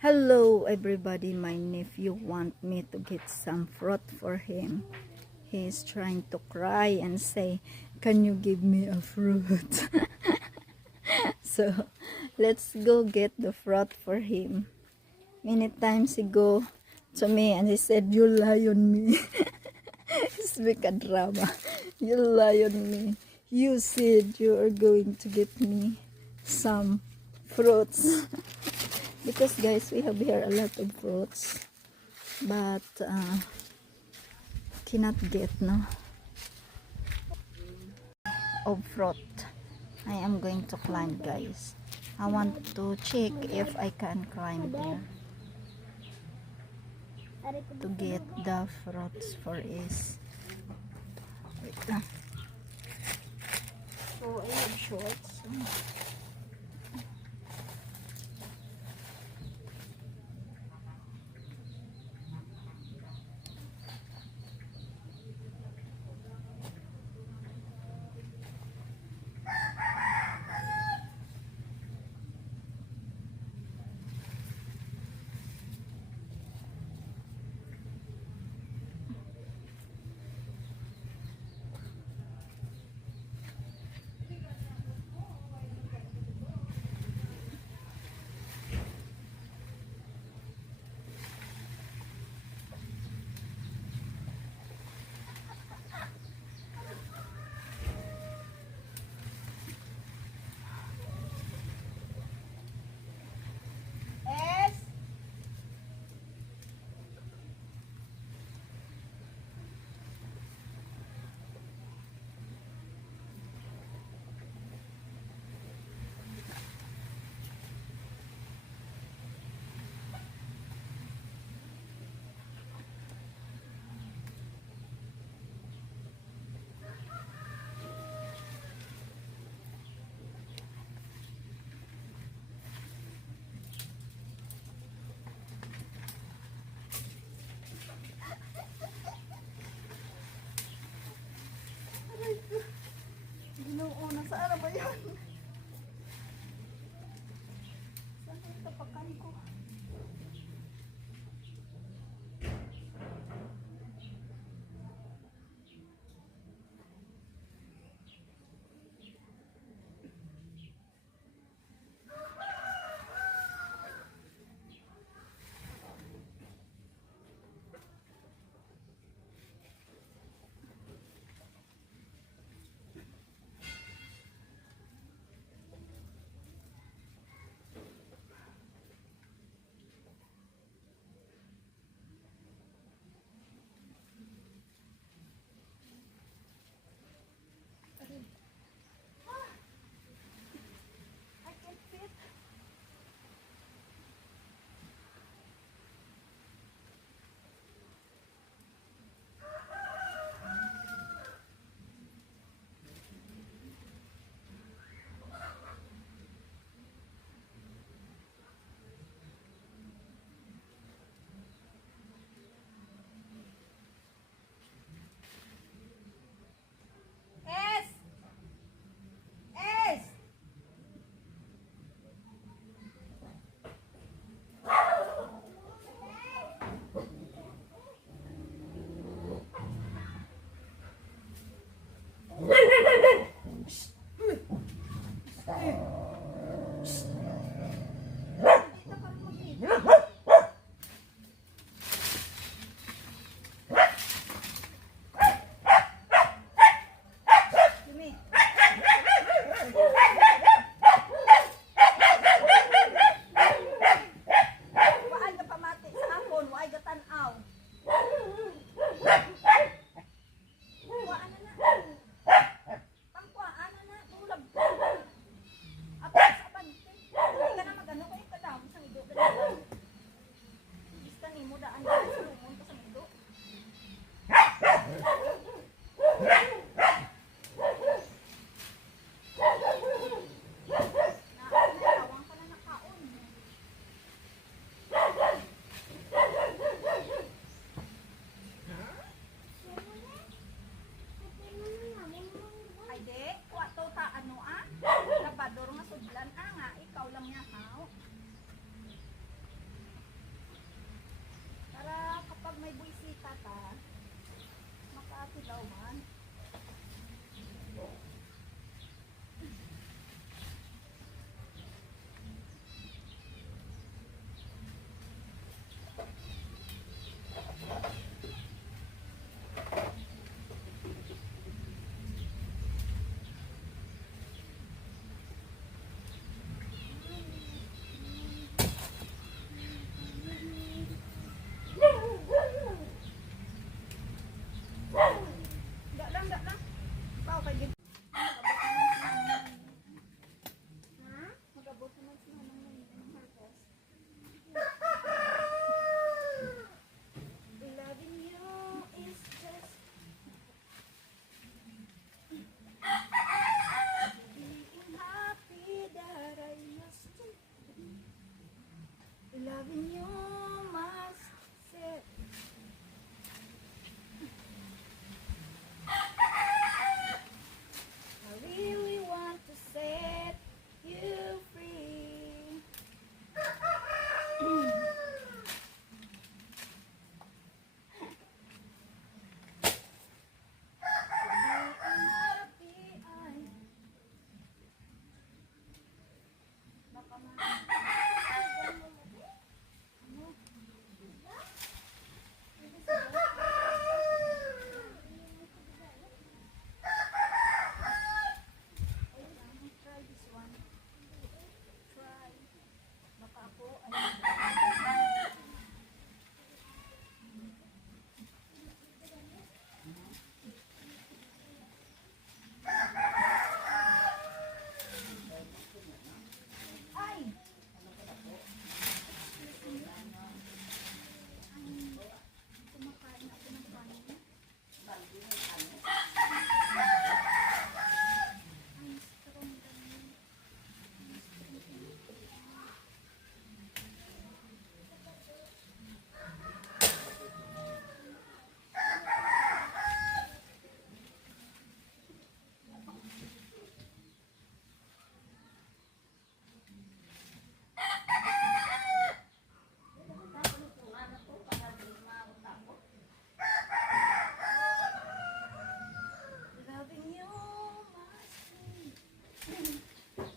Hello everybody, my nephew want me to get some fruit for him. He's trying to cry and say, can you give me a fruit? So let's go get the fruit for him. Many times he go to me and he said, you lie on me. It's like a drama. You lie on me. You said you are going to get me some fruits. Because guys, we have here a lot of fruits, but cannot get no of fruit. I am going to climb, guys. I want to check if I can climb there to get the fruits for is. Wait lang. So I have shorts. Loving you must set. I really want to set you free. Loving you must be. I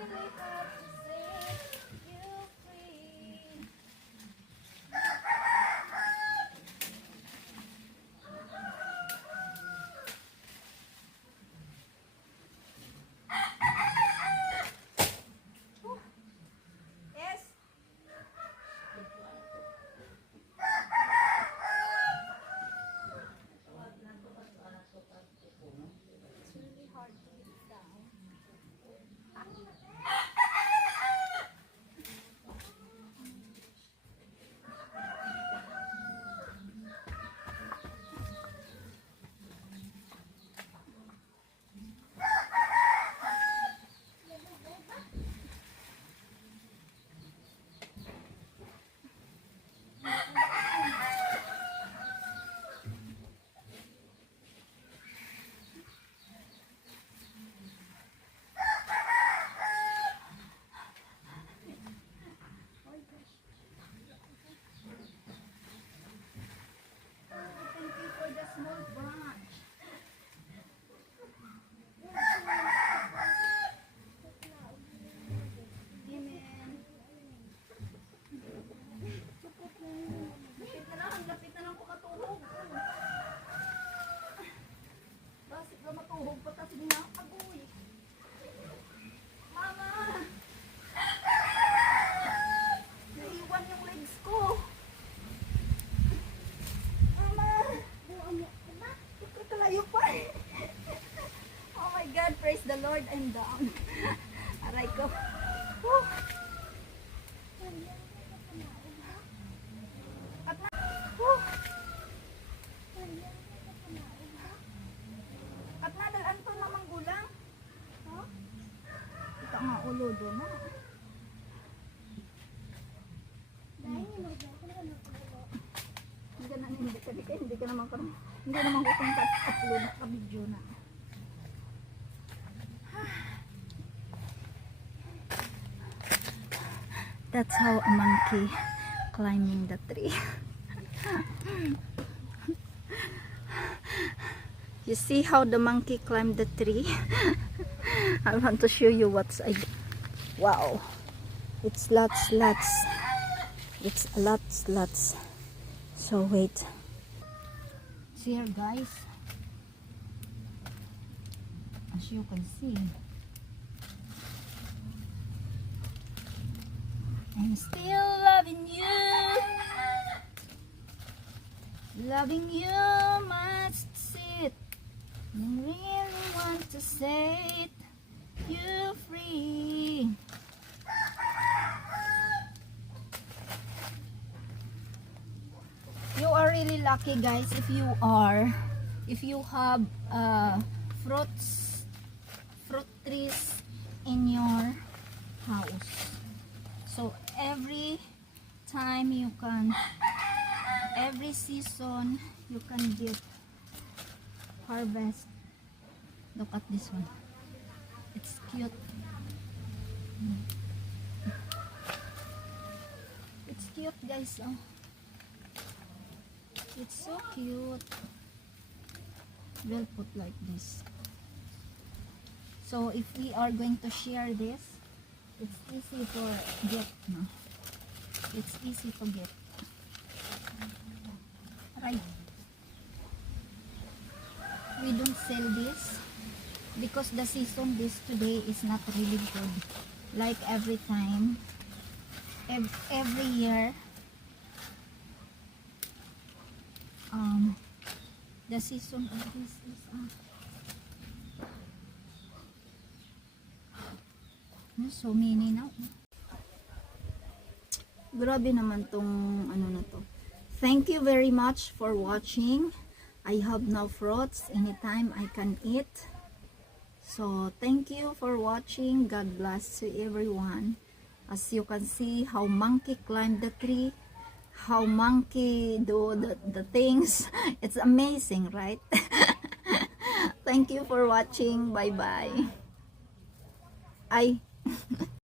really have to set you free. Yes. It's really hard to get down. Thank you for the small branch. Amen. Lapit na lang ko katuhog. Basik na matuhog pa kasi na agoy. Mama! Naiwan yung legs ko. Mama! Kalayo pa eh. Oh my God, praise the Lord, I'm down. Aray ko. Whew. At na. Whew. At nadalaan to namang gulang. Huh? Ito nga ulo doon na. Hindi ka naman kung upload na video na. That's how a monkey climbing the tree. You see how the monkey climbed the tree? I want to show you what's wow. It's lots. It's lots. So wait. See here, guys. As you can see, I'm still loving you. Loving you must sit. I really want to set you free. You are really lucky, guys, if you have fruit trees in your house. So every season you can get harvest. Look at this one. It's cute. It's cute, guys. Oh. It's so cute. We'll put like this. So if we are going to share this, it's easy to get. No? It's easy to get. Right. We don't sell this because the season this today is not really good. Like every time, every year, the season of this is so many now. Grabe naman tong ano na to. Thank you very much for watching. I have no fruits. Anytime I can eat. So thank you for watching. God bless to everyone. As you can see how monkey climbed the tree. How monkey do the things. It's amazing, right? Thank you for watching. Bye bye.